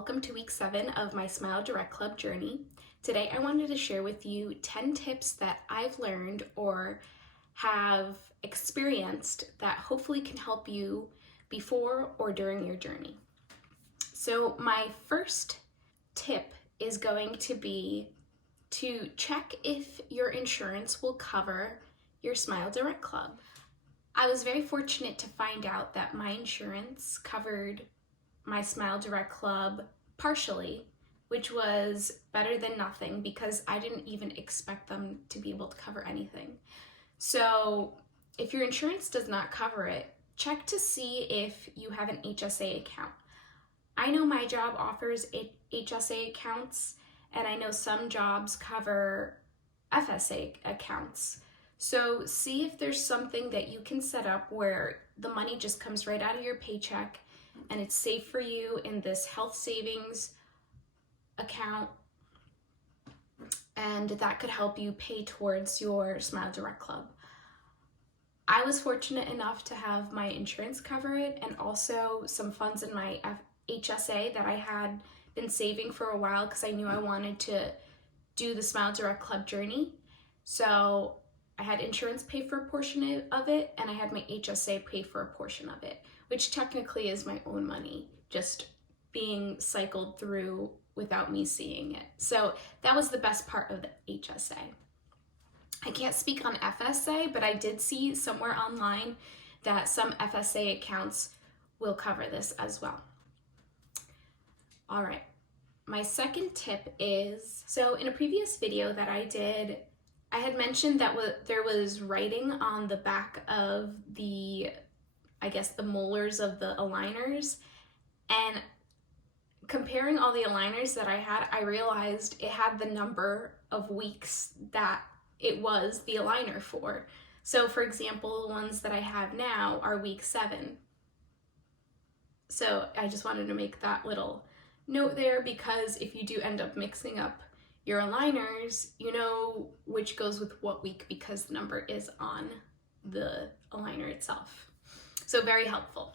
welcome to week 7 of my Smile Direct Club journey. Today I wanted to share with you 10 tips that I've learned or have experienced that hopefully can help you before or during your journey. So my first tip is going to be to check if your insurance will cover your Smile Direct Club. I was very fortunate to find out that my insurance covered my Smile Direct Club partially, which was better than nothing because I didn't even expect them to be able to cover anything. So if your insurance does not cover it, check to see if you have an HSA account. I know my job offers HSA accounts, and I know some jobs cover FSA accounts. So see if there's something that you can set up where the money just comes right out of your paycheck and it's safe for you in this health savings account, and that could help you pay towards your Smile Direct Club. I was fortunate enough to have my insurance cover it and also some funds in my HSA that I had been saving for a while because I knew I wanted to do the Smile Direct Club journey. So I had insurance pay for a portion of it, and I had my HSA pay for a portion of it, which technically is my own money, just being cycled through without me seeing it. So that was the best part of the HSA. I can't speak on FSA, but I did see somewhere online that some FSA accounts will cover this as well. All right, my second tip is, so in a previous video that I did, I had mentioned that there was writing on the back of the, I guess, the molars of the aligners, and comparing all the aligners that I had, I realized it had the number of weeks that it was the aligner for. So for example, the ones that I have now are week 7. So I just wanted to make that little note there, because if you do end up mixing up your aligners, you know which goes with what week because the number is on the aligner itself. So very helpful.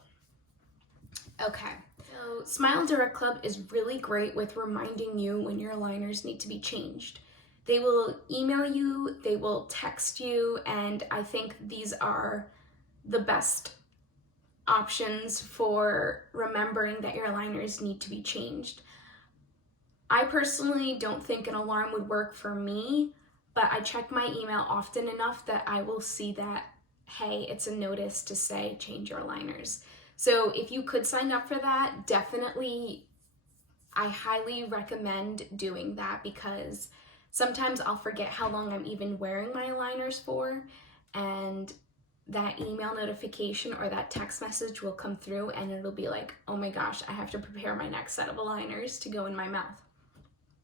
Okay, so Smile Direct Club is really great with reminding you when your aligners need to be changed. They will email you, they will text you, and I think these are the best options for remembering that your aligners need to be changed. I personally don't think an alarm would work for me, but I check my email often enough that I will see that, hey, it's a notice to say change your aligners. So if you could sign up for that, definitely, I highly recommend doing that, because sometimes I'll forget how long I'm even wearing my aligners for, and that email notification or that text message will come through and it'll be like, oh my gosh, I have to prepare my next set of aligners to go in my mouth.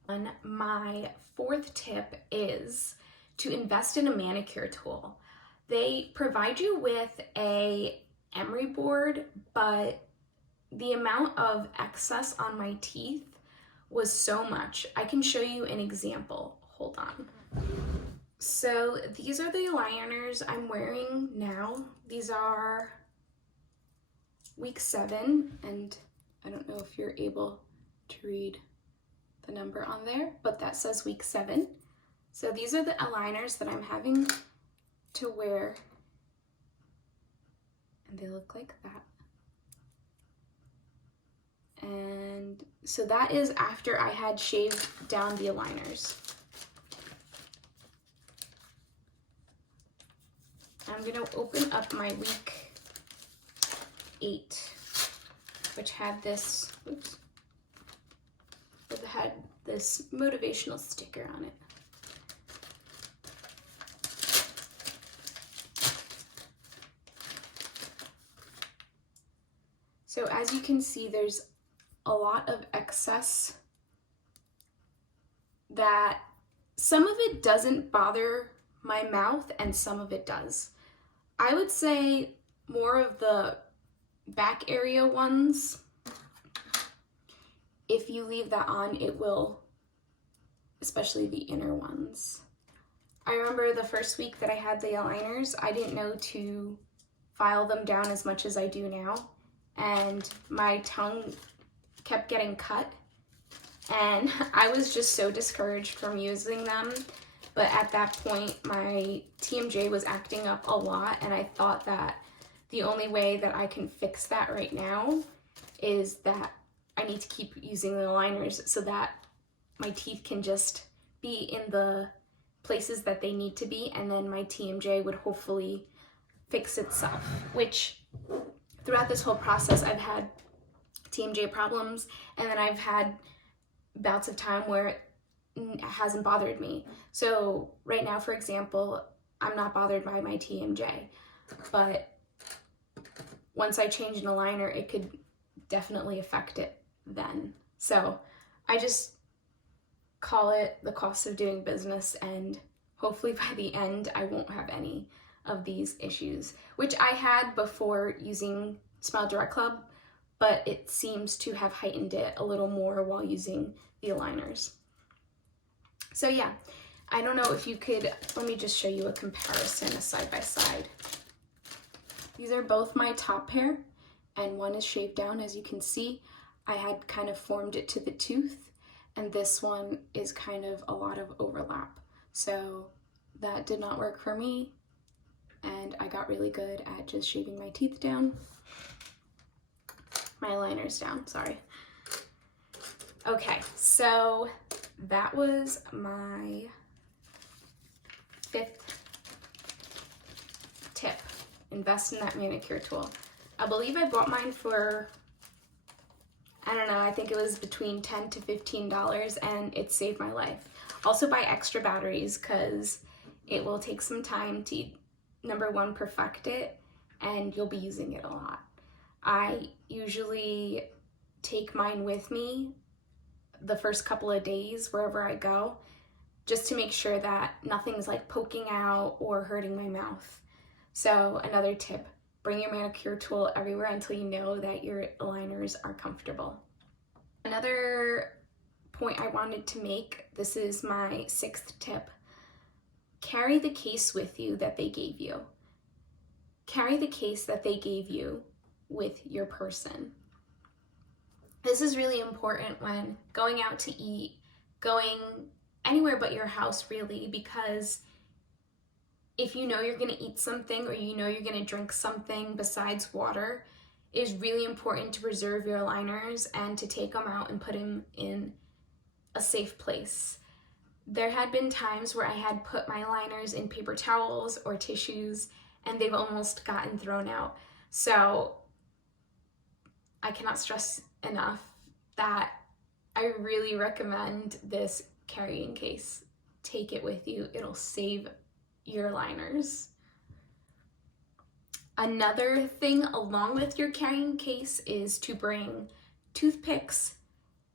And my fourth tip is to invest in a manicure tool. They provide you with a emery board, but the amount of excess on my teeth was so much. I can show you an example. Hold on. So these are the aligners I'm wearing now. These are week 7, and I don't know if you're able to read the number on there, but that says week 7. So these are the aligners that I'm having to wear, and they look like that. And so that is after I had shaved down the aligners. I'm gonna open up my week 8, which had this, oops, it had this motivational sticker on it. So as you can see, there's a lot of excess that some of it doesn't bother my mouth and some of it does. I would say more of the back area ones, if you leave that on, it will, especially the inner ones. I remember the first week that I had the aligners, I didn't know to file them down as much as I do now, and my tongue kept getting cut, and I was just so discouraged from using them. But at that point, my TMJ was acting up a lot, and I thought that the only way that I can fix that right now is that I need to keep using the aligners so that my teeth can just be in the places that they need to be, and then my TMJ would hopefully fix itself, which throughout this whole process, I've had TMJ problems, and then I've had bouts of time where it hasn't bothered me. So right now, for example, I'm not bothered by my TMJ, but once I change an aligner, it could definitely affect it then. So I just call it the cost of doing business, and hopefully by the end, I won't have any of these issues, which I had before using Smile Direct Club, but it seems to have heightened it a little more while using the aligners. So yeah, I don't know if you could, let me just show you a comparison, a side by side. These are both my top pair, and one is shaved down. As you can see, I had kind of formed it to the tooth, and this one is kind of a lot of overlap. So that did not work for me, and I got really good at just shaving my teeth down. My aligners down, sorry. Okay, so that was my 5th tip. Invest in that manicure tool. I believe I bought mine for, I don't know, I think it was between $10 to $15, and it saved my life. Also buy extra batteries, because it will take some time to, number one, perfect it, and you'll be using it a lot. I usually take mine with me the first couple of days wherever I go, just to make sure that nothing's like poking out or hurting my mouth. So another tip, bring your manicure tool everywhere until you know that your aligners are comfortable. Another point I wanted to make, this is my 6th tip, carry the case with you that they gave you. Carry the case that they gave you with your person. This is really important when going out to eat, going anywhere but your house really, because if you know you're gonna eat something or you know you're gonna drink something besides water, it is really important to preserve your aligners and to take them out and put them in a safe place. There had been times where I had put my aligners in paper towels or tissues, and they've almost gotten thrown out. So I cannot stress enough that I really recommend this carrying case. Take it with you. It'll save your aligners. Another thing along with your carrying case is to bring toothpicks,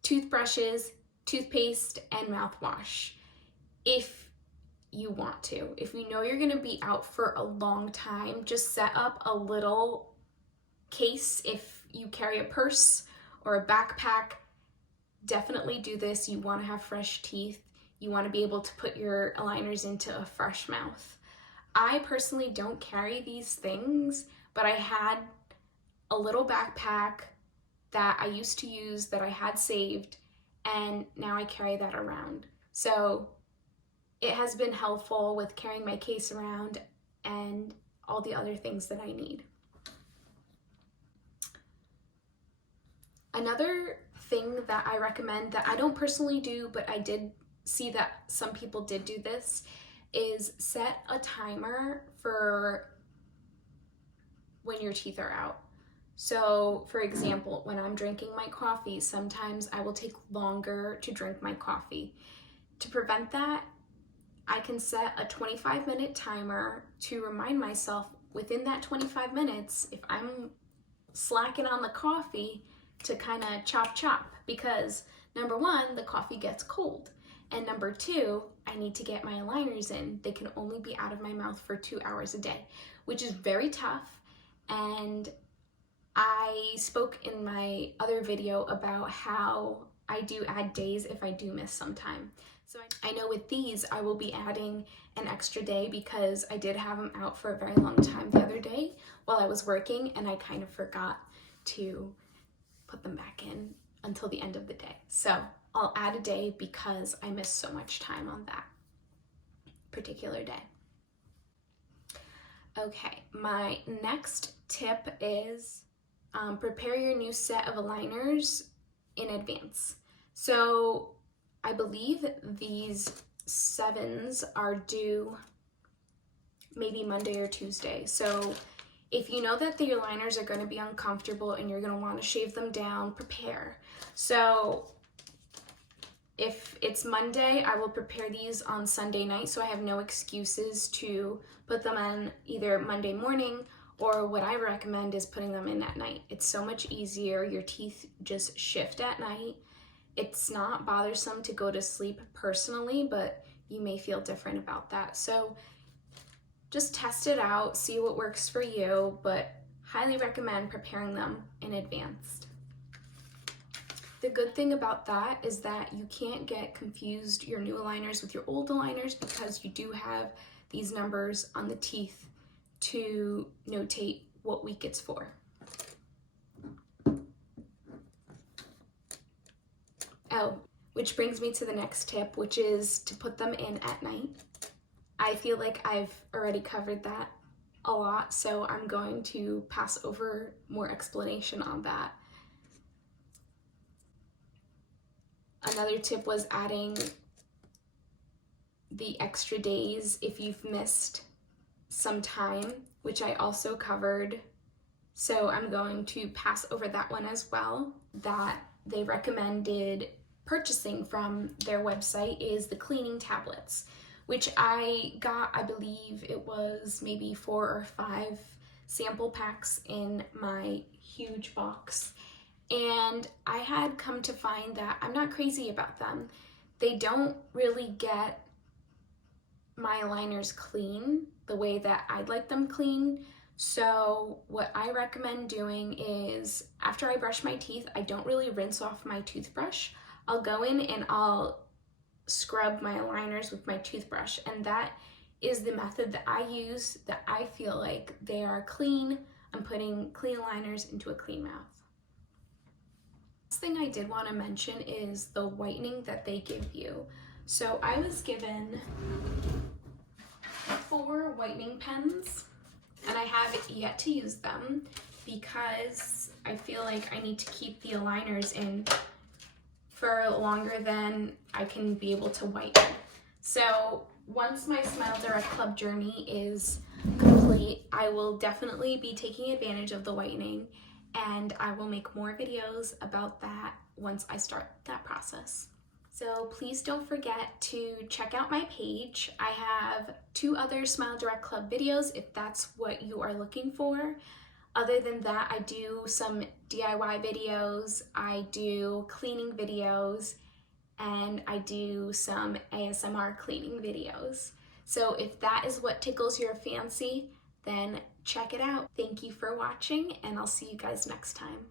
toothbrushes, toothpaste, and mouthwash if you want to. If you know you're gonna be out for a long time, just set up a little case. If you carry a purse or a backpack, definitely do this. You wanna have fresh teeth. You wanna be able to put your aligners into a fresh mouth. I personally don't carry these things, but I had a little backpack that I used to use that I had saved, and now I carry that around. So it has been helpful with carrying my case around and all the other things that I need. Another thing that I recommend that I don't personally do, but I did see that some people did do this, is set a timer for when your teeth are out. So for example, when I'm drinking my coffee, sometimes I will take longer to drink my coffee. To prevent that, I can set a 25-minute timer to remind myself within that 25 minutes, if I'm slacking on the coffee, to kind of chop, because number one, the coffee gets cold. And number two, I need to get my aligners in. They can only be out of my mouth for 2 hours a day, which is very tough. And I spoke in my other video about how I do add days if I do miss some time. So I know with these, I will be adding an extra day because I did have them out for a very long time the other day while I was working, and I kind of forgot to put them back in until the end of the day. So I'll add a day because I miss so much time on that particular day. Okay, my next tip is prepare your new set of aligners in advance. So I believe these 7s are due maybe Monday or Tuesday. So if you know that the aligners are going to be uncomfortable and you're going to want to shave them down, prepare. So if it's Monday, I will prepare these on Sunday night so I have no excuses to put them on either Monday morning, or what I recommend is putting them in at night. It's so much easier. Your teeth just shift at night. It's not bothersome to go to sleep personally, but you may feel different about that. So just test it out, see what works for you, but highly recommend preparing them in advance. The good thing about that is that you can't get confused your new aligners with your old aligners, because you do have these numbers on the teeth to notate what week it's for. Oh, which brings me to the next tip, which is to put them in at night. I feel like I've already covered that a lot, so I'm going to pass over more explanation on that. Another tip was adding the extra days if you've missed some time, which I also covered. So I'm going to pass over that one as well. That they recommended purchasing from their website is the cleaning tablets, which I got, I believe it was maybe 4 or 5 sample packs in my huge box. And I had come to find that I'm not crazy about them. They don't really get my aligners clean the way that I'd like them clean. So what I recommend doing is, after I brush my teeth, I don't really rinse off my toothbrush. I'll go in and I'll scrub my aligners with my toothbrush, and that is the method that I use, that I feel like they are clean. I'm putting clean aligners into a clean mouth. Last thing I did want to mention is the whitening that they give you. So I was given 4 whitening pens, and I have yet to use them because I feel like I need to keep the aligners in for longer than I can be able to whiten. So once my Smile Direct Club journey is complete, I will definitely be taking advantage of the whitening, and I will make more videos about that once I start that process. So please don't forget to check out my page. I have 2 other Smile Direct Club videos if that's what you are looking for. Other than that, I do some DIY videos, I do cleaning videos, and I do some ASMR cleaning videos. So if that is what tickles your fancy, then check it out. Thank you for watching, and I'll see you guys next time.